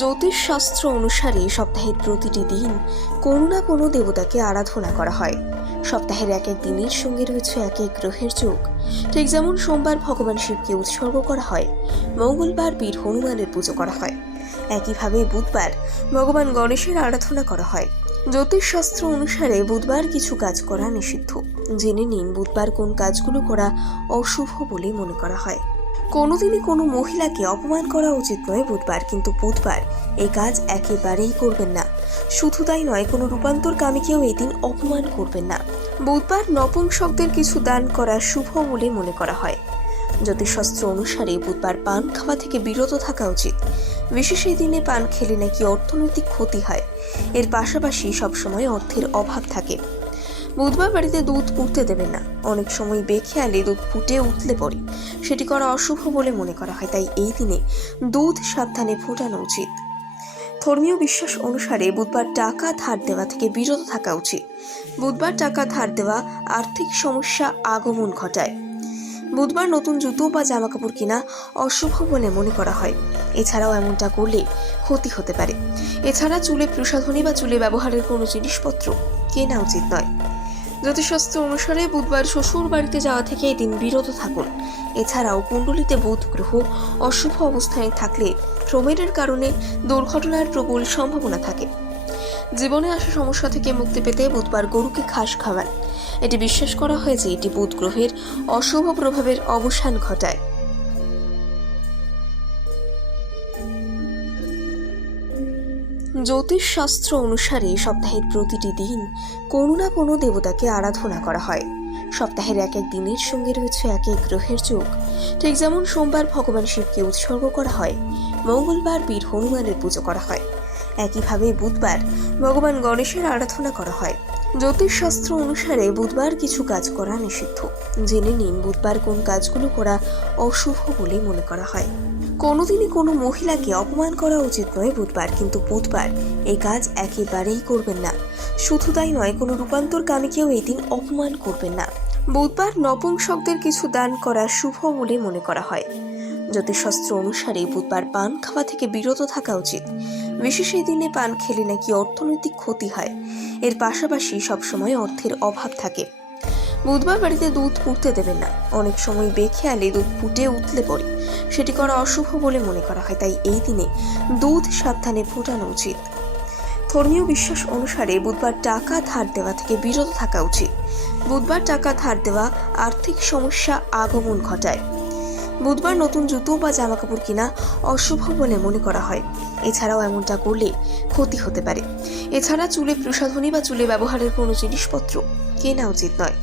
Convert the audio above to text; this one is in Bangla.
জ্যোতিষ শাস্ত্র অনুসারে সপ্তাহের প্রতিটি দিন কোনো না কোনো দেবতাকে আরাধনা করা হয়। সপ্তাহের এক এক দিনের সঙ্গে রয়েছে এক এক গ্রহের যোগ। ঠিক যেমন সোমবার ভগবান শিবকে উৎসর্গ করা হয়, মঙ্গলবার বীর হনুমানের পুজো করা হয়, একইভাবে বুধবার ভগবান গণেশের আরাধনা করা হয়। জ্যোতিষশাস্ত্র অনুসারে বুধবার কিছু কাজ করা নিষিদ্ধ। জেনে নিন বুধবার কোন কাজগুলো করা অশুভ বলে মনে করা হয়। কোনোদিনই কোনো মহিলাকে অপমান করা উচিত নয় বুধবার, কিন্তু বুধবার এই কাজ একেবারেই করবেন না। শুধু তাই নয়, কোনো রূপান্তরকামীকেও এই দিন অপমান করবেন না। বুধবার নপুংসকদের কিছু দান করা শুভ বলে মনে করা হয়। জ্যোতিষশাস্ত্র অনুসারে বুধবার পান খাওয়া থেকে বিরত থাকা উচিত। বিশেষ এই দিনে পান খেলে নাকি অর্থনৈতিক ক্ষতি হয়। এর পাশাপাশি সবসময় অর্থের অভাব থাকে। বুধবার বাড়িতে দুধ ফুটতে দেবেন না। অনেক সময় বেখেয়ালে দুধ ফুটে উঠলে পড়ে সেটি করা অশুভ বলে মনে করা হয়, তাই এই দিনে দুধ সাবধানে ফোটানো উচিত। ধর্মীয় বিশ্বাস অনুসারে বুধবার টাকা ধার দেওয়া থেকে বিরত থাকা উচিত। বুধবার টাকা ধার দেওয়া আর্থিক সমস্যা আগমন ঘটায়। বুধবার নতুন জুতো বা জামা কাপড় কিনা অশুভ বলে মনে করা হয়। এছাড়াও এমনটা করলে ক্ষতি হতে পারে। এছাড়া চুলে প্রসাধনী বা চুলে ব্যবহারের কোনো জিনিসপত্র কেনা উচিত নয়। জ্যোতিষশাস্ত্র অনুসারে বুধবার শ্বশুর বাড়িতে যাওয়া থেকে এই দিন বিরত থাকুন। এছাড়াও কুণ্ডলিতে বুধ গ্রহ অশুভ অবস্থায় থাকলে ভ্রমণের কারণে দুর্ঘটনার প্রবল সম্ভাবনা থাকে। জীবনে আসা সমস্যা থেকে মুক্তি পেতে বুধবার গরুকে ঘাস খাওয়ান। এটি বিশ্বাস করা হয় যে এটি বুধ গ্রহের অশুভ প্রভাবের অবসান ঘটায়। জ্যোতিষ শাস্ত্র অনুসারে সপ্তাহের প্রতিটি দিন কোনো না কোনো দেবতাকে আরাধনা করা হয়। সপ্তাহের এক এক দিনের সঙ্গে রয়েছে এক এক গ্রহের যোগ। ঠিক যেমন সোমবার ভগবান শিবকে উৎসর্গ করা হয়, মঙ্গলবার বীর হনুমানের পুজো করা হয়, একইভাবে বুধবার ভগবান গণেশের আরাধনা করা হয়। জ্যোতিষশাস্ত্র অনুসারে বুধবার কিছু কাজ করা নিষিদ্ধ। জেনে নিন বুধবার কোন কাজগুলো করা অশুভ বলে মনে করা হয়। কোনোদিনই কোনো মহিলাকে অপমান করা উচিত নয় বুধবার, কিন্তু বুধবার এই কাজ একেবারেই করবেন না। শুধু তাই নয়, কোনো রূপান্তরকামীকেও এই দিন অপমান করবেন না। বুধবার নপুংসকদের কিছু দান করা শুভ বলে মনে করা হয়। জ্যোতিষশাস্ত্র অনুসারে বুধবার পান খাওয়া থেকে বিরত থাকা উচিত। বিশেষ এই দিনে পান খেলে নাকি অর্থনৈতিক ক্ষতি হয়। এর পাশাপাশি সবসময় অর্থের অভাব থাকে। বুধবার বাড়িতে দুধ ফুটতে দেবেন না। অনেক সময় বেখেয়ালে দুধ ফুটে উঠলে পড়ে সেটি করা অশুভ বলে মনে করা হয়, তাই এই দিনে দুধ সাবধানে ফোটানো উচিত। ধর্মীয় বিশ্বাস অনুসারে বুধবার টাকা ধার দেওয়া থেকে বিরত থাকা উচিত। বুধবার টাকা ধার দেওয়া আর্থিক সমস্যা আগমন ঘটায়। বুধবার নতুন জুতো বা জামা কাপড় কিনা অশুভ বলে মনে করা হয়। এছাড়াও এমনটা করলে ক্ষতি হতে পারে। এছাড়া চুলে প্রসাধনী বা চুলে ব্যবহারের কোনো জিনিসপত্র কেনা উচিত নয়।